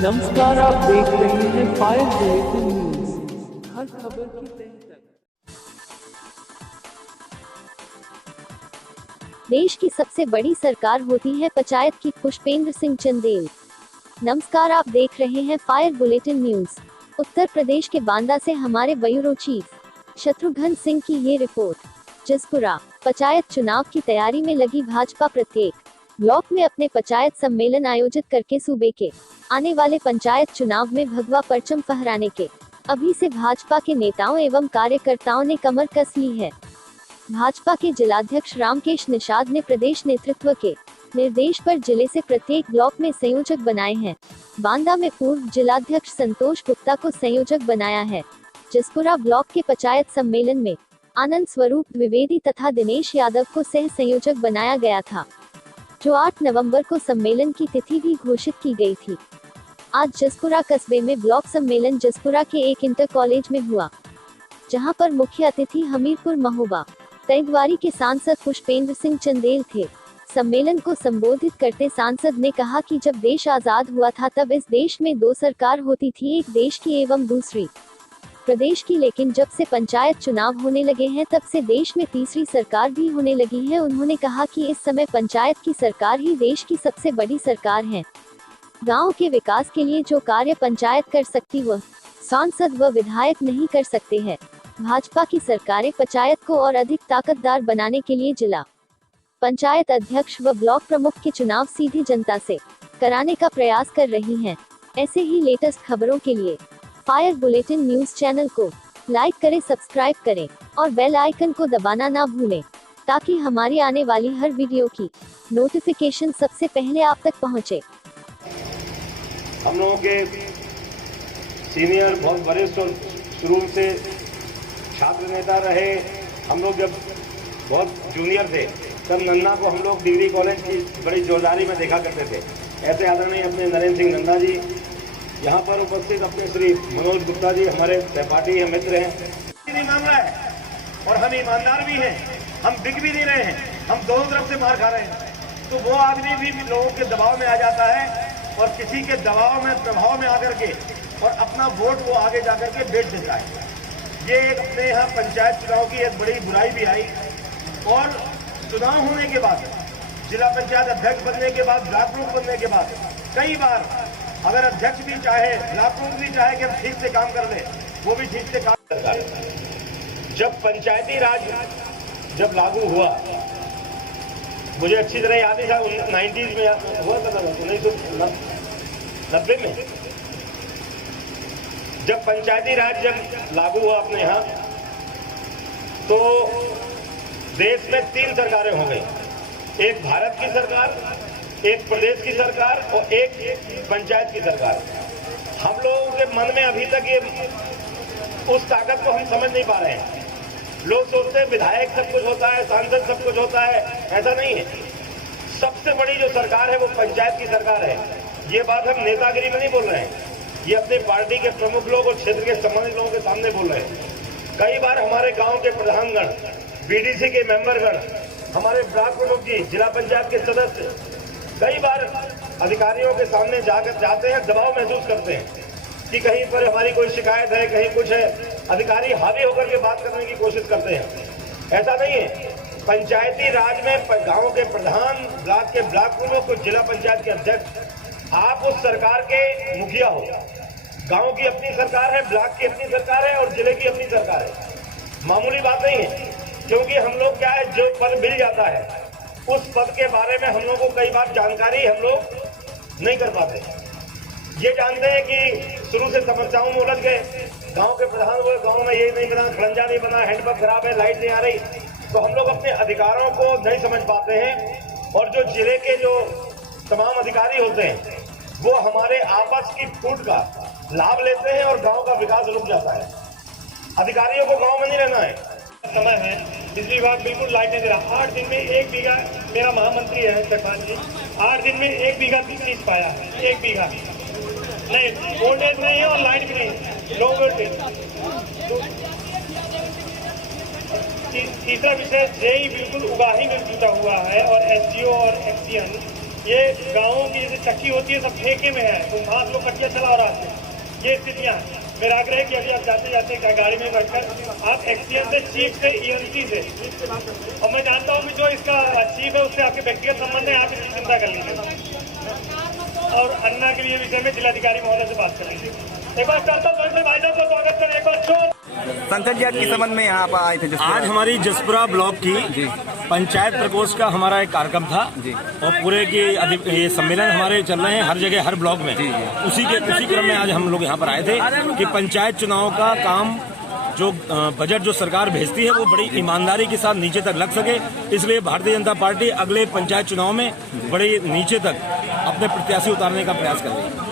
नमस्कार, आप देख रहे हैं फायर बुलेटिन न्यूज, हर खबर की तह तक। देश की सबसे बड़ी सरकार होती है पंचायत की, पुष्पेंद्र सिंह चंदेल। नमस्कार, आप देख रहे हैं fire bulletin news. Uttar Pradesh के बांदा से हमारे ब्यूरो चीफ शत्रुघ्न सिंह की ये रिपोर्ट। जसपुरा पंचायत चुनाव की तैयारी में लगी भाजपा, प्रत्येक ब्लॉक में अपने पंचायत सम्मेलन आयोजित करके सूबे के आने वाले पंचायत चुनाव में भगवा परचम फहराने के अभी से भाजपा के नेताओं एवं कार्यकर्ताओं ने कमर कस ली है। भाजपा के जिलाध्यक्ष रामकेश निषाद ने प्रदेश नेतृत्व के निर्देश पर जिले से प्रत्येक ब्लॉक में संयोजक बनाए हैं। बांदा में पूर्व जिलाध्यक्ष संतोष गुप्ता को संयोजक बनाया है। जसपुरा ब्लॉक के पंचायत सम्मेलन में आनंद स्वरूप द्विवेदी तथा दिनेश यादव को सह संयोजक बनाया गया था, जो 8 नवंबर को सम्मेलन की तिथि भी घोषित की गई थी। आज जसपुरा कस्बे में ब्लॉक सम्मेलन जसपुरा के एक इंटर कॉलेज में हुआ, जहां पर मुख्य अतिथि हमीरपुर महोबा तैदवारी के सांसद पुष्पेंद्र सिंह चंदेल थे। सम्मेलन को संबोधित करते सांसद ने कहा कि जब देश आजाद हुआ था तब इस देश में 2 सरकार होती थी, एक देश की एवं दूसरी प्रदेश की, लेकिन जब से पंचायत चुनाव होने लगे हैं तब से देश में तीसरी सरकार भी होने लगी है। उन्होंने कहा कि इस समय पंचायत की सरकार ही देश की सबसे बड़ी सरकार है। गांव के विकास के लिए जो कार्य पंचायत कर सकती वह सांसद व विधायक नहीं कर सकते हैं। भाजपा की सरकारें पंचायत को और अधिक ताकतदार बनाने के लिए जिला पंचायत अध्यक्ष व ब्लॉक प्रमुख के चुनाव सीधी जनता से कराने का प्रयास कर रही हैं। ऐसे ही लेटेस्ट खबरों के लिए फायर बुलेटिन न्यूज चैनल को लाइक करें, सब्सक्राइब करें और बेल आइकन को दबाना ना भूलें, ताकि हमारी आने वाली हर वीडियो की नोटिफिकेशन सबसे पहले आप तक पहुंचे। हम लोगों के सीनियर बहुत वरिष्ठ और शुरू से छात्र नेता रहे। हम लोग जब बहुत जूनियर थे तब नन्ना को हम लोग डिग्री कॉलेज की बड़ी जोरदारी में देखा करते थे। ऐसे आदरणीय अपने नरेंद्र सिंह नन्ना जी, यहाँ पर उपस्थित अपने श्री मनोज गुप्ता जी हमारे सहपाठी मित्र हैं। नहीं मांग रहा है और हम ईमानदार भी हैं, हम बिक भी नहीं रहे हैं, हम दोनों तरफ से मार खा रहे हैं। तो वो आदमी भी लोगों के दबाव में आ जाता है और किसी के दबाव में प्रभाव में आकर के और अपना वोट वो आगे जाकर के बेच देता है। ये एक अपने यहाँ पंचायत चुनाव की एक बड़ी बुराई भी आई। और चुनाव होने के बाद, जिला पंचायत अध्यक्ष बनने के बाद, ब्लॉक प्रमुख बनने के बाद कई बार अगर अध्यक्ष भी चाहे, ब्लॉक प्रमुख भी चाहे कि हम ठीक से काम कर ले, वो भी ठीक से काम करता है। जब पंचायती राज जब लागू हुआ, मुझे अच्छी तरह याद है, 90s में हुआ था, 1990 में जब पंचायती राज जब लागू हुआ अपने यहाँ, तो देश में 3 सरकारें हो गई। एक भारत की सरकार, एक प्रदेश की सरकार और एक पंचायत की सरकार। हम लोगों के मन में अभी तक ये उस ताकत को हम समझ नहीं पा रहे हैं। लोग सोचते हैं विधायक सब कुछ होता है, सांसद सब कुछ होता है, ऐसा नहीं है। सबसे बड़ी जो सरकार है वो पंचायत की सरकार है। ये बात हम नेतागिरी में नहीं बोल रहे हैं, ये अपने पार्टी के प्रमुख लोग और क्षेत्र के संबंधित लोगों के सामने बोल रहे हैं। कई बार हमारे गांव के प्रधानगण, बीडीसी के मेंबरगण, हमारे ब्लॉक प्रमुख जी, जिला पंचायत के सदस्य कई बार अधिकारियों के सामने जाते हैं, दबाव महसूस करते हैं कि कहीं पर हमारी कोई शिकायत है, कहीं कुछ है। अधिकारी हावी होकर के बात करने की कोशिश करते हैं। ऐसा नहीं है। पंचायती राज में गांव के प्रधान, ब्लॉक के ब्लॉक प्रमुख और जिला पंचायत के अध्यक्ष, आप उस सरकार के मुखिया हो। गांव की अपनी सरकार है, ब्लॉक की अपनी सरकार है और जिले की अपनी सरकार है। मामूली बात नहीं है, क्योंकि हम लोग क्या है, जो पद मिल जाता है उस पद के बारे में हम लोगों को कई बार जानकारी हम लोग नहीं कर पाते। ये जानते हैं कि शुरू से समस्याओं में उलझ गए। गांव के प्रधान बोले गांव में यही नहीं बना, खड़ंजा नहीं बना, हैंडपंप खराब है, लाइट नहीं आ रही, तो हम लोग अपने अधिकारों को नहीं समझ पाते हैं। और जो जिले के जो तमाम अधिकारी होते हैं वो हमारे आपस की फूट का लाभ लेते हैं और गांव का विकास रुक जाता है। अधिकारियों को गांव में नहीं रहना है। समय है, बिजली विभाग बिल्कुल लाइट नहीं दे रहा। 8 दिन में 1 बीघा, मेरा महामंत्री है चरपाल जी, 8 दिन में 1 बीघा चीज पाया है। 1 बीघा नहीं, वोल्टेज नहीं है और लाइट भी नहीं, लो वोल्टेज। तीसरा विषय जेई बिल्कुल उगाही में जुटा हुआ है और एसडीओ और एक्सीएन ये गाँवों की जैसे चक्की होती है सब ठेके में है, तो घास लोग कटिया चला रहा है। ये स्थितियाँ हैं। मेरा आग्रह है कि अभी आप जाते जाते गाड़ी में बैठकर आप एक्सीएम से, चीफ से, ईएनसी से, और मैं जानता हूँ कि जो इसका चीफ है उससे आपके व्यक्तिगत संबंध है, आप इसकी चिंता कर लीजिए और अन्ना के लिए विषय में जिलाधिकारी महोदय से बात कर लीजिए। एक बार करता हूँ भाई साहब को स्वागत करें, एक बार जोर। संसद जी आज किस संबंध में यहाँ पर आए थे? आज हमारी जसपुरा ब्लॉक की पंचायत प्रकोष्ठ का हमारा एक कार्यक्रम था और पूरे के ये सम्मेलन हमारे चल रहे हैं हर जगह, हर ब्लॉक में। उसी क्रम में आज हम लोग यहाँ पर आए थे कि पंचायत चुनाव का काम, जो बजट जो सरकार भेजती है वो बड़ी ईमानदारी के साथ नीचे तक लग सके, इसलिए भारतीय जनता पार्टी अगले पंचायत चुनाव में बड़े नीचे तक अपने प्रत्याशी उतारने का प्रयास कर रही है।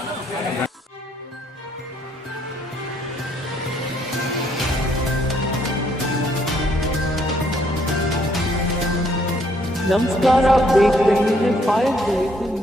नमस्कार, आप देख रहे हैं फायर बुलेटिन।